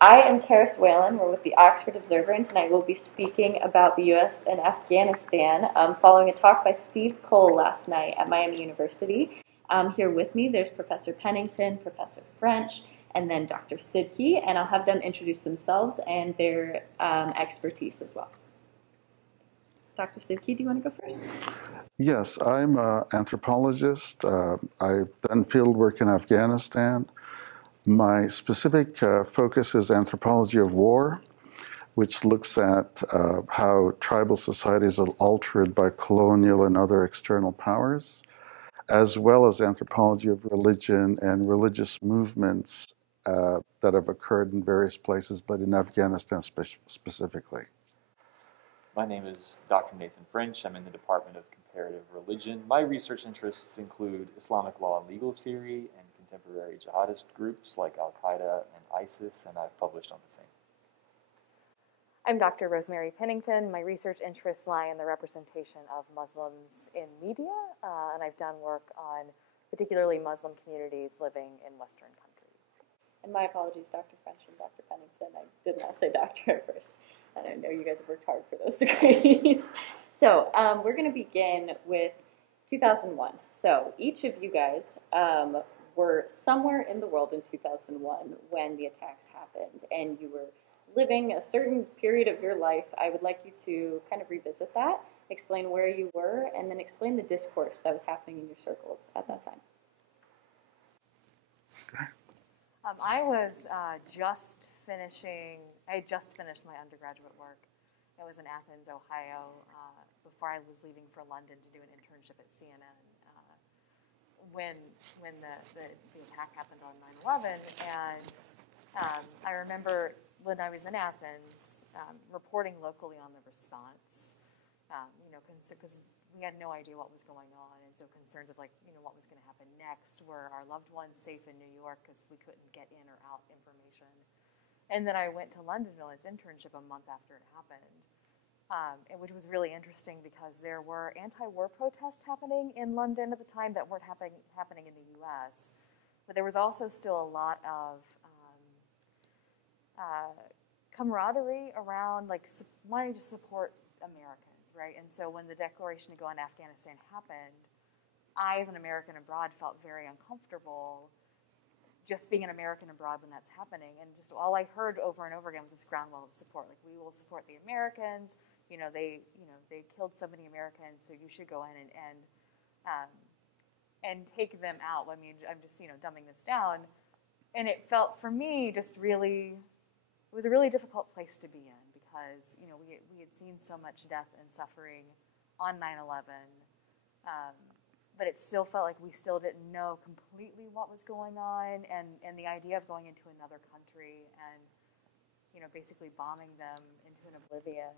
I am Karis Whalen. We're with the Oxford Observer, and tonight we'll be speaking about the U.S. and Afghanistan following a talk by Steve Cole last night at Miami University. Here with me, there's Professor Pennington, Professor French, and then Dr. Sidky, and I'll have them introduce themselves and their expertise as well. Dr. Sidky, do you want to go first? Yes, I'm an anthropologist. I've done field work in Afghanistan. My specific focus is anthropology of war, which looks at how tribal societies are altered by colonial and other external powers, as well as anthropology of religion and religious movements that have occurred in various places, but in Afghanistan specifically. My name is Dr. Nathan French. I'm in the Department of Comparative Religion. My research interests include Islamic law and legal theory and contemporary jihadist groups like Al-Qaeda and ISIS, and I've published on the same. I'm Dr. Rosemary Pennington. My research interests lie in the representation of Muslims in media, and I've done work on particularly Muslim communities living in Western countries. And my apologies, Dr. French and Dr. Pennington. I did not say doctor at first. And I know you guys have worked hard for those degrees. So we're going to begin with 2001. So each of you guys were somewhere in the world in 2001 when the attacks happened, and you were living a certain period of your life. I would like you to kind of revisit that, explain where you were, and then explain the discourse that was happening in your circles at that time. I was I had just finished my undergraduate work. I was in Athens, Ohio, before I was leaving for London to do an internship at CNN. When the attack happened on 9/11, and I remember when I was in Athens, reporting locally on the response, because we had no idea what was going on, and so concerns of what was going to happen next. Were our loved ones safe in New York because we couldn't get in or out information? And then I went to London on this internship a month after it happened, which was really interesting because there were anti-war protests happening in London at the time that weren't happening in the U.S., but there was also still a lot of camaraderie around wanting to support Americans, right? And so when the declaration to go on Afghanistan happened, I, as an American abroad, felt very uncomfortable just being an American abroad when that's happening. And just all I heard over and over again was this groundwell of support. Like, we will support the Americans. They killed so many Americans, so you should go in and take them out. I mean, I'm just dumbing this down, and it felt for me just really. It was a really difficult place to be in because we had seen so much death and suffering on 9/11, but it still felt like we still didn't know completely what was going on, and the idea of going into another country and basically bombing them into an oblivion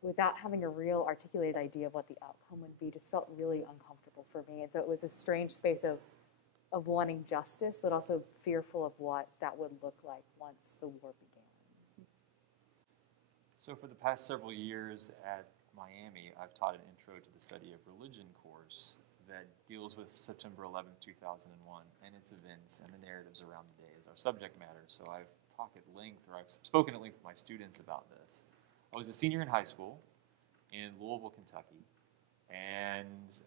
without having a real articulated idea of what the outcome would be just felt really uncomfortable for me. And so it was a strange space of wanting justice, but also fearful of what that would look like once the war began. So for the past several years at Miami, I've taught an Intro to the Study of Religion course that deals with September 11th, 2001, and its events and the narratives around the day as our subject matter. So I've spoken at length with my students about this. I was a senior in high school in Louisville, Kentucky, and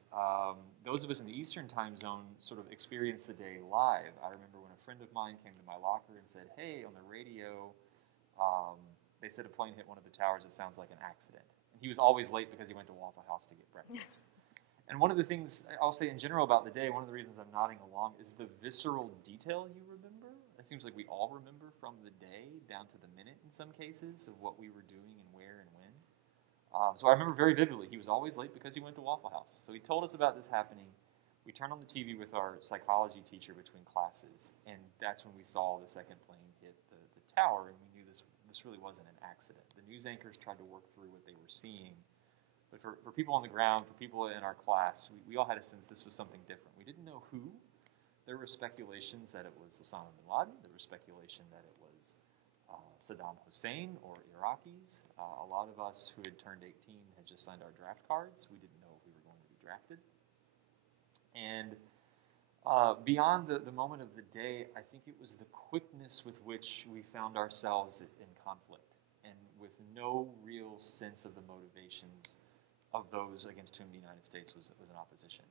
those of us in the Eastern time zone sort of experienced the day live. I remember when a friend of mine came to my locker and said, "Hey, on the radio, they said a plane hit one of the towers. It sounds like an accident." And he was always late because he went to Waffle House to get breakfast. And one of the things I'll say in general about the day, one of the reasons I'm nodding along, is the visceral detail you remember. It seems like we all remember from the day down to the minute in some cases of what we were doing and where and when. So I remember very vividly, he was always late because he went to Waffle House. So he told us about this happening. We turned on the TV with our psychology teacher between classes, and that's when we saw the second plane hit the tower, and we knew this really wasn't an accident. The news anchors tried to work through what they were seeing, but for people on the ground, for people in our class, we all had a sense this was something different. We didn't know who. There were speculations that it was Osama bin Laden. There was speculation that it was Saddam Hussein or Iraqis. A lot of us who had turned 18 had just signed our draft cards. We didn't know if we were going to be drafted. And Beyond the moment of the day, I think it was the quickness with which we found ourselves in conflict and with no real sense of the motivations of those against whom the United States was in opposition.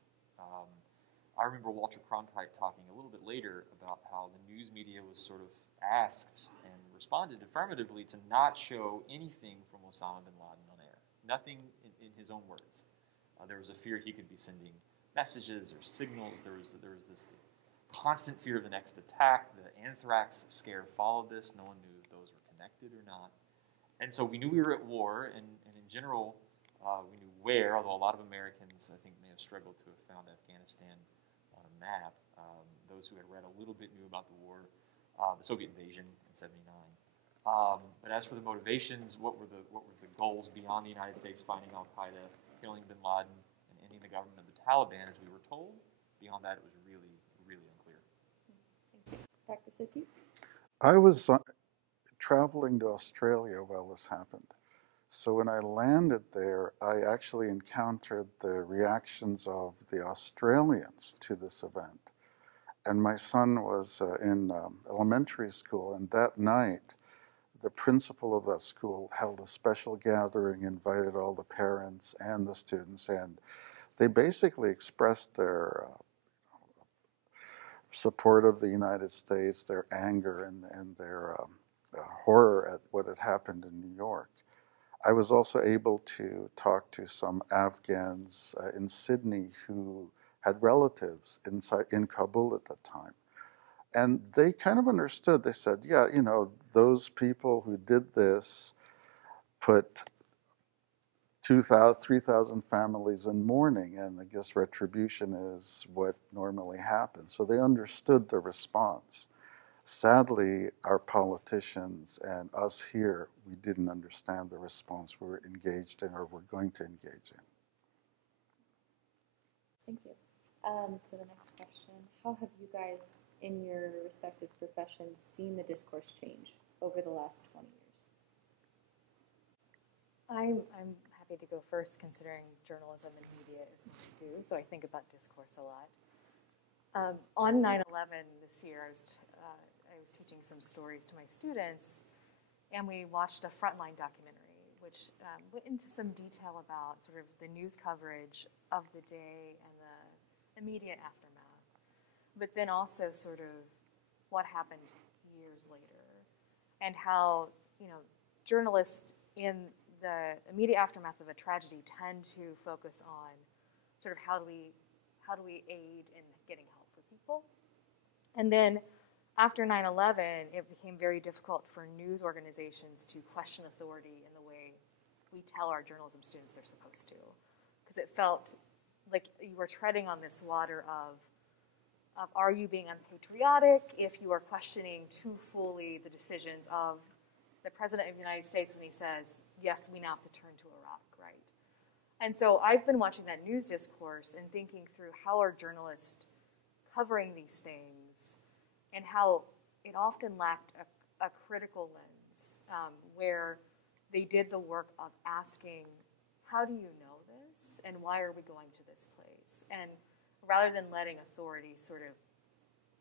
I remember Walter Cronkite talking a little bit later about how the news media was sort of asked and responded affirmatively to not show anything from Osama bin Laden on air. Nothing in his own words. There was a fear he could be sending messages or signals. There was this constant fear of the next attack. The anthrax scare followed this. No one knew if those were connected or not. And so we knew we were at war, and in general, we knew where, although a lot of Americans, I think, may have struggled to have found Afghanistan on a map. Those who had read a little bit knew about the war, the Soviet invasion in '79. But as for the motivations, what were the goals beyond the United States finding Al-Qaeda, killing bin Laden, and ending the government of the Taliban, as we were told? Beyond that, it was really, really unclear. Thank you. Dr. Sidky? I was traveling to Australia while this happened. So when I landed there, I actually encountered the reactions of the Australians to this event. And my son was in elementary school, and that night, the principal of that school held a special gathering, invited all the parents and the students, and they basically expressed their support of the United States, their anger, and their horror at what had happened in New York. I was also able to talk to some Afghans in Sydney who had relatives in Kabul at that time. And they kind of understood. They said, yeah, you know, those people who did this put 2,000, 3,000 families in mourning, and I guess retribution is what normally happens. So they understood the response. Sadly, our politicians and us here, we didn't understand the response we were engaged in or were going to engage in. Thank you. So the next question, how have you guys in your respective professions seen the discourse change over the last 20 years? I'm happy to go first, considering journalism and media is what I do, so I think about discourse a lot. On 9/11 this year, I was teaching some stories to my students, and we watched a Frontline documentary, which went into some detail about sort of the news coverage of the day and the immediate aftermath, but then also sort of what happened years later, and how, you know, journalists in the immediate aftermath of a tragedy tend to focus on sort of how do we aid in getting help for people. And then after 9/11, it became very difficult for news organizations to question authority in the way we tell our journalism students they're supposed to, because it felt like you were treading on this water of are you being unpatriotic if you are questioning too fully the decisions of the President of the United States when he says, yes, we now have to turn to Iraq, right? And so I've been watching that news discourse and thinking through how are journalists covering these things, and how it often lacked a critical lens where they did the work of asking, how do you know this, and why are we going to this place? And rather than letting authorities sort of,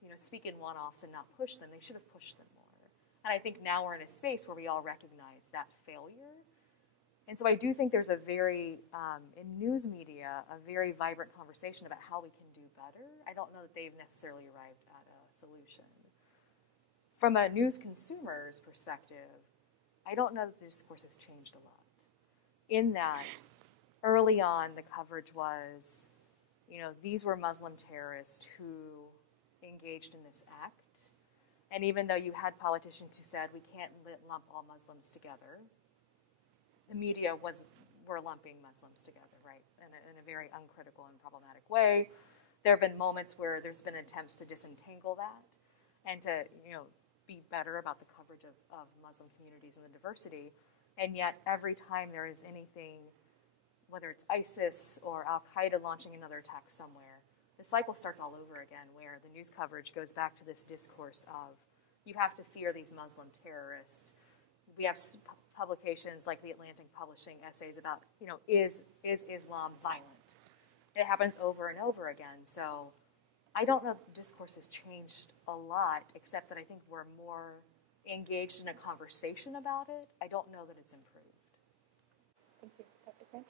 you know, speak in one-offs and not push them, they should have pushed them more. And I think now we're in a space where we all recognize that failure. And so I do think there's a very, in news media, a very vibrant conversation about how we can do better. I don't know that they've necessarily arrived at a solution. From a news consumer's perspective, I don't know that the discourse has changed a lot. In that, early on, the coverage was, you know, these were Muslim terrorists who engaged in this act. And even though you had politicians who said, we can't lump all Muslims together, the media were lumping Muslims together, right, in a very uncritical and problematic way. There have been moments where there's been attempts to disentangle that and to, you know, be better about the coverage of Muslim communities and the diversity. And yet, every time there is anything, whether it's ISIS or Al-Qaeda launching another attack somewhere, the cycle starts all over again, where the news coverage goes back to this discourse of, you have to fear these Muslim terrorists. We have publications like The Atlantic publishing essays about, you know, is Islam violent? It happens over and over again. So I don't know if the discourse has changed a lot, except that I think we're more engaged in a conversation about it. I don't know that it's improved. Thank you, Dr. French.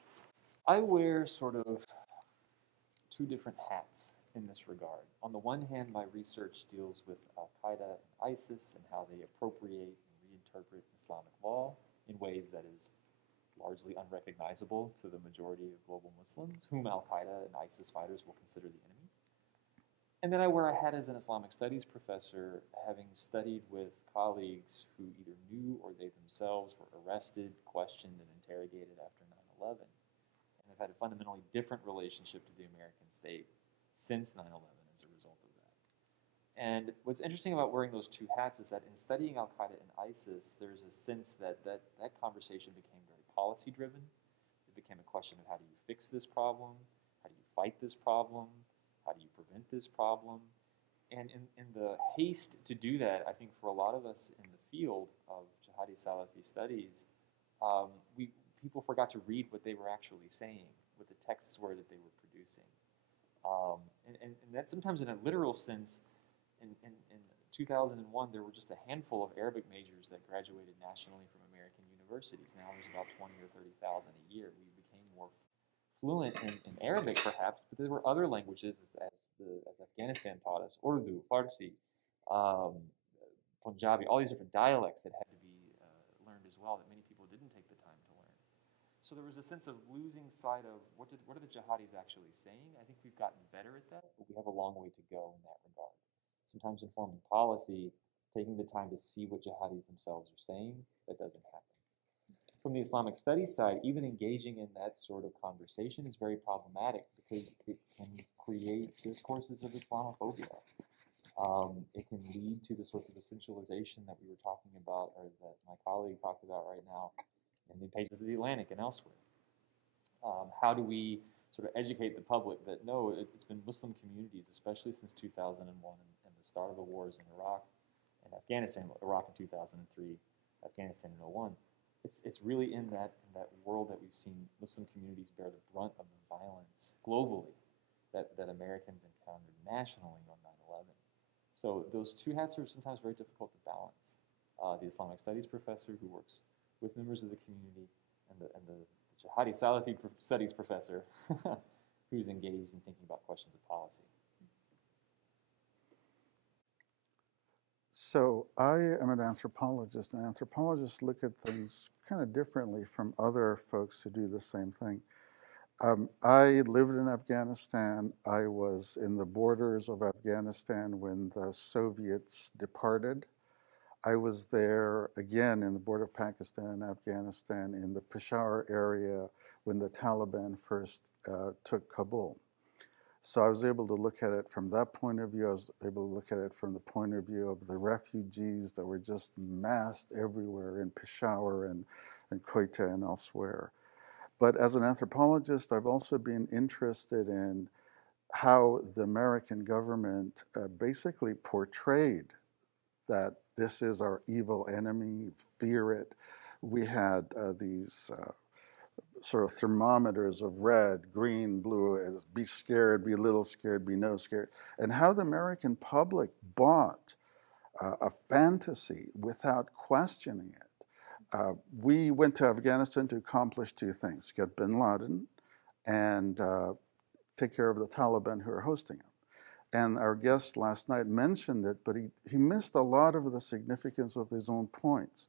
I wear sort of two different hats in this regard. On the one hand, my research deals with Al-Qaeda and ISIS and how they appropriate and reinterpret Islamic law in ways that is largely unrecognizable to the majority of global Muslims, whom Al-Qaeda and ISIS fighters will consider the enemy. And then I wear a hat as an Islamic studies professor, having studied with colleagues who either knew or they themselves were arrested, questioned, and interrogated after 9/11. And have had a fundamentally different relationship to the American state since 9/11 as a result of that. And what's interesting about wearing those two hats is that in studying Al-Qaeda and ISIS, there's a sense that that conversation became very policy-driven. It became a question of how do you fix this problem? How do you fight this problem? How do you prevent this problem? And in the haste to do that, I think for a lot of us in the field of Jihadi Salafi studies, people forgot to read what they were actually saying, what the texts were that they were producing. And that sometimes in a literal sense, in 2001, there were just a handful of Arabic majors that graduated nationally from American universities. Now there's about 20 or 30,000 a year. We became more fluent in Arabic, perhaps, but there were other languages, as Afghanistan taught us, Urdu, Farsi, Punjabi, all these different dialects that had to be learned as well that many people didn't take the time to learn. So there was a sense of losing sight of what are the jihadis actually saying. I think we've gotten better at that, but we have a long way to go in that regard. Sometimes in forming policy, taking the time to see what jihadis themselves are saying, that doesn't happen. From the Islamic studies side, even engaging in that sort of conversation is very problematic because it can create discourses of Islamophobia. It can lead to the sorts of essentialization that we were talking about, or that my colleague talked about right now in the pages of the Atlantic and elsewhere. How do we sort of educate the public that no, it's been Muslim communities, especially since 2001 and the start of the wars in Iraq and Afghanistan, Iraq in 2003, Afghanistan in 2001. It's really in that world that we've seen Muslim communities bear the brunt of the violence globally that Americans encountered nationally on 9/11. So those two hats are sometimes very difficult to balance. The Islamic studies professor who works with members of the community and the Jihadi Salafi studies professor who's engaged in thinking about questions of policy. So I am an anthropologist, and anthropologists look at things kind of differently from other folks who do the same thing. I lived in Afghanistan. I was in the borders of Afghanistan when the Soviets departed. I was there again in the border of Pakistan and Afghanistan in the Peshawar area when the Taliban first took Kabul. So I was able to look at it from that point of view. I was able to look at it from the point of view of the refugees that were just massed everywhere in Peshawar and Quetta and elsewhere. But as an anthropologist, I've also been interested in how the American government basically portrayed that this is our evil enemy, fear it. We had these sort of thermometers of red, green, blue, be scared, be a little scared, be no scared, and how the American public bought a fantasy without questioning it. We went to Afghanistan to accomplish two things: get bin Laden and take care of the Taliban who are hosting him. And our guest last night mentioned it, but he missed a lot of the significance of his own points.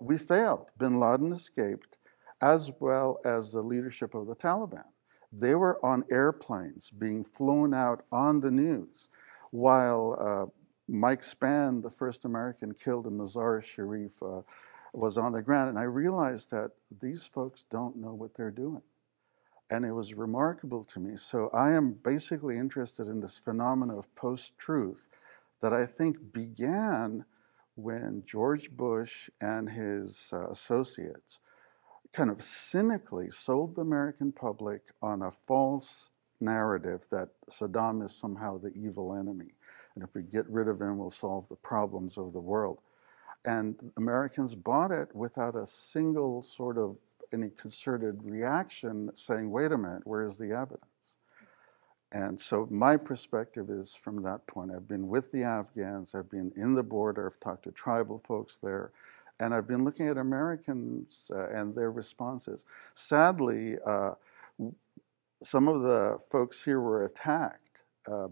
We failed. Bin Laden escaped, as well as the leadership of the Taliban. They were on airplanes being flown out on the news, while Mike Spann, the first American killed in Mazar-e-Sharif, was on the ground. And I realized that these folks don't know what they're doing. And it was remarkable to me. So I am basically interested in this phenomenon of post-truth that I think began when George Bush and his associates kind of cynically sold the American public on a false narrative that Saddam is somehow the evil enemy. And if we get rid of him, we'll solve the problems of the world. And Americans bought it without a single sort of any concerted reaction saying, wait a minute, where is the evidence? And so my perspective is from that point. I've been with the Afghans, I've been in the border, I've talked to tribal folks there, and I've been looking at Americans and their responses. Sadly, some of the folks here were attacked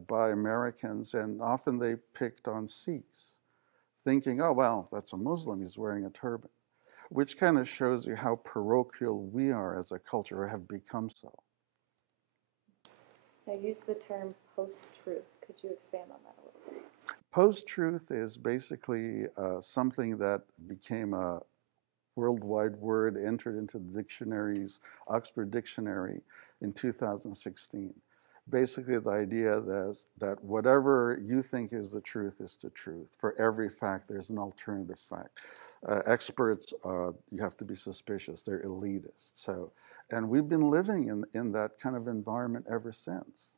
by Americans, and often they picked on Sikhs, thinking, oh, well, that's a Muslim, he's wearing a turban, which kind of shows you how parochial we are as a culture, or have become so. Now, use the term post-truth. Could you expand on that a little bit? Post-truth is basically something that became a worldwide word, entered into the dictionaries, Oxford Dictionary in 2016. Basically, the idea is that whatever you think is the truth. For every fact, there's an alternative fact. Experts, you have to be suspicious. They're elitist. So, and we've been living in that kind of environment ever since.